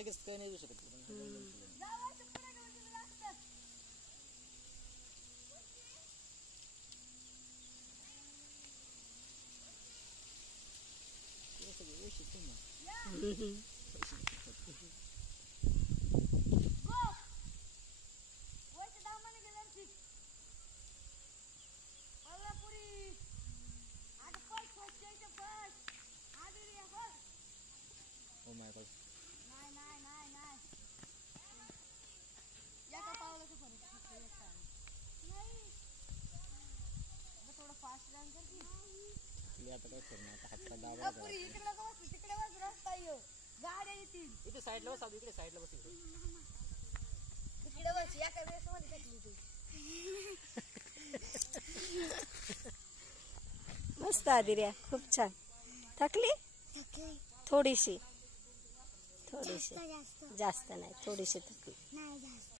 लगेच काही नाही देऊ शकत. Oh my God. थोडं फास्ट रन कर की. आता काय करणार, हातचा दाबा. इकडे बस, तिकडे बस, रस्ता येऊ, गाड्या येतील. इथे साईडला बस, इकडे साईडला बस. तिकडे बस, एका वेळेस मध्ये टाकली तू. मस्त आदिर्या, खूप छान. थकली थोडीशी, जास्त नाही, थोडीशी थकली.